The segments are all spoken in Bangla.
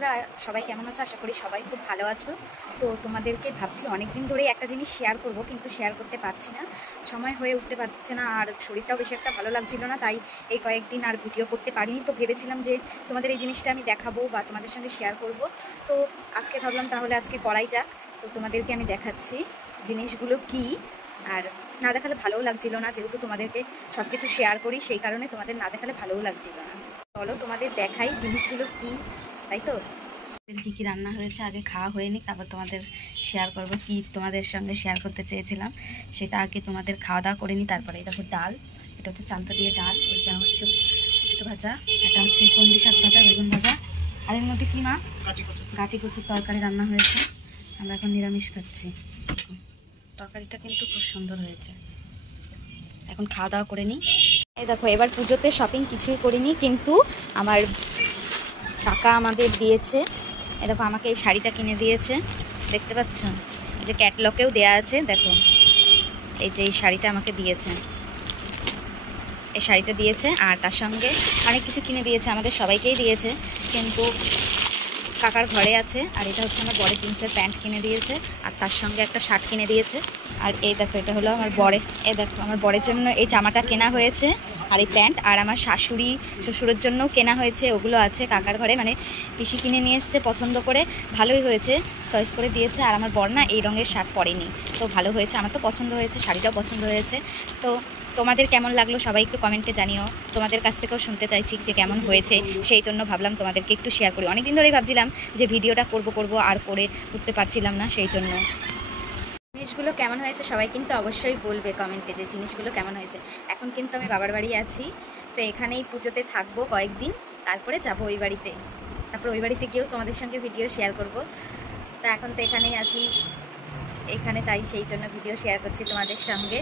বন্ধুরা সবাই কেমন আছো? আশা করি সবাই খুব ভালো আছো। তো তোমাদেরকে ভাবছি অনেকদিন ধরেই একটা জিনিস শেয়ার করব, কিন্তু শেয়ার করতে পারছি না, সময় হয়ে উঠতে পারছে না, আর শরীরটাও বেশি একটা ভালো লাগছিল না, তাই এই কয়েকদিন আর ভিডিও করতে পারিনি। তো ভেবেছিলাম যে তোমাদের এই জিনিসটা আমি দেখাবো বা তোমাদের সঙ্গে শেয়ার করব। তো আজকে ভাবলাম তাহলে আজকে করাই যাক। তো তোমাদেরকে আমি দেখাচ্ছি জিনিসগুলো কি, আর না দেখালে ভালোও লাগছিল না, যেহেতু তোমাদেরকে সব কিছু শেয়ার করি সেই কারণে তোমাদের না দেখালে ভালোও লাগছিল না। চলো তোমাদের দেখাই জিনিসগুলো কি, তাই তো? কী কী রান্না হয়েছে আগে খাওয়া হয়নি, তারপর তোমাদের শেয়ার করবো কি তোমাদের সঙ্গে শেয়ার করতে চেয়েছিলাম সেটা আগে তোমাদের খাওয়া দাওয়া করে নিই। তারপরে এই দেখো ডাল, এটা হচ্ছে চালতা দিয়ে ডাল, ওইটা হচ্ছে উস্তো ভাজা, এটা হচ্ছে কুমড়ি শাক ভাজা, বেগুন ভাজা, আর এর মধ্যে কি মা গাটি কচুর তরকারি রান্না হয়েছে। আমরা এখন নিরামিষ খাচ্ছি। তরকারিটা কিন্তু খুব সুন্দর হয়েছে। এখন খাওয়া দাওয়া করে নিই। এই দেখো এবার পুজোতে শপিং কিছুই করিনি, কিন্তু আমার টাকা আমাদের দিয়েছে। এই দেখো আমাকে এই শাড়িটা কিনে দিয়েছে, দেখতে পাচ্ছ, যে ক্যাটলগেও দেয়া আছে। দেখো এই যে এই শাড়িটা আমাকে দিয়েছে, এই শাড়িটা দিয়েছে, আর তার সঙ্গে অনেক কিছু কিনে দিয়েছে, আমাদের সবাইকেই দিয়েছে, কিন্তু কাকার ঘরে আছে। আর এটা হচ্ছে আমার বরের জিন্সের প্যান্ট কিনে দিয়েছে, আর তার সঙ্গে একটা শার্ট কিনে দিয়েছে। আর এই দেখো এটা হলো আমার বরের, এই দেখো আমার বরের জন্য এই জামাটা কেনা হয়েছে, আর এই প্যান্ট। আর আমার শাশুড়ি শ্বশুরের জন্যও কেনা হয়েছে, ওগুলো আছে কাকার ঘরে, মানে পিসি কিনে নিয়ে এসছে পছন্দ করে, ভালোই হয়েছে, চয়েস করে দিয়েছে। আর আমার বর না এই রঙের শার্ট পরেনি, তো ভালো হয়েছে, আমার তো পছন্দ হয়েছে, শাড়িটাও পছন্দ হয়েছে। তো তোমাদের কেমন লাগলো সবাই একটু কমেন্টে জানিও, তোমাদের কাছ থেকেও শুনতে চাইছি যে কেমন হয়েছে, সেই জন্য ভাবলাম তোমাদেরকে একটু শেয়ার করি। অনেকদিন ধরেই ভাবছিলাম যে ভিডিওটা করব আর করে উঠতে পারছিলাম না, সেই জন্য। জিনিসগুলো কেমন হয়েছে সবাই কিন্তু অবশ্যই বলবে কমেন্টে যে জিনিসগুলো কেমন হয়েছে। এখন কিন্তু আমি বাবার বাড়ি আছি, তো এখানেই পুজোতে থাকবো কয়েকদিন, তারপরে যাবো ওই বাড়িতে, তারপর ওই বাড়িতে গিয়েও তোমাদের সঙ্গে ভিডিও শেয়ার করব। তো এখন তো এখানেই আছি এখানে, তাই সেই জন্য ভিডিও শেয়ার করছি তোমাদের সঙ্গে।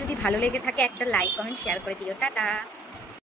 যদি ভালো লেগে থাকে একটা লাইক কমেন্ট শেয়ার করে দিও। টাটা।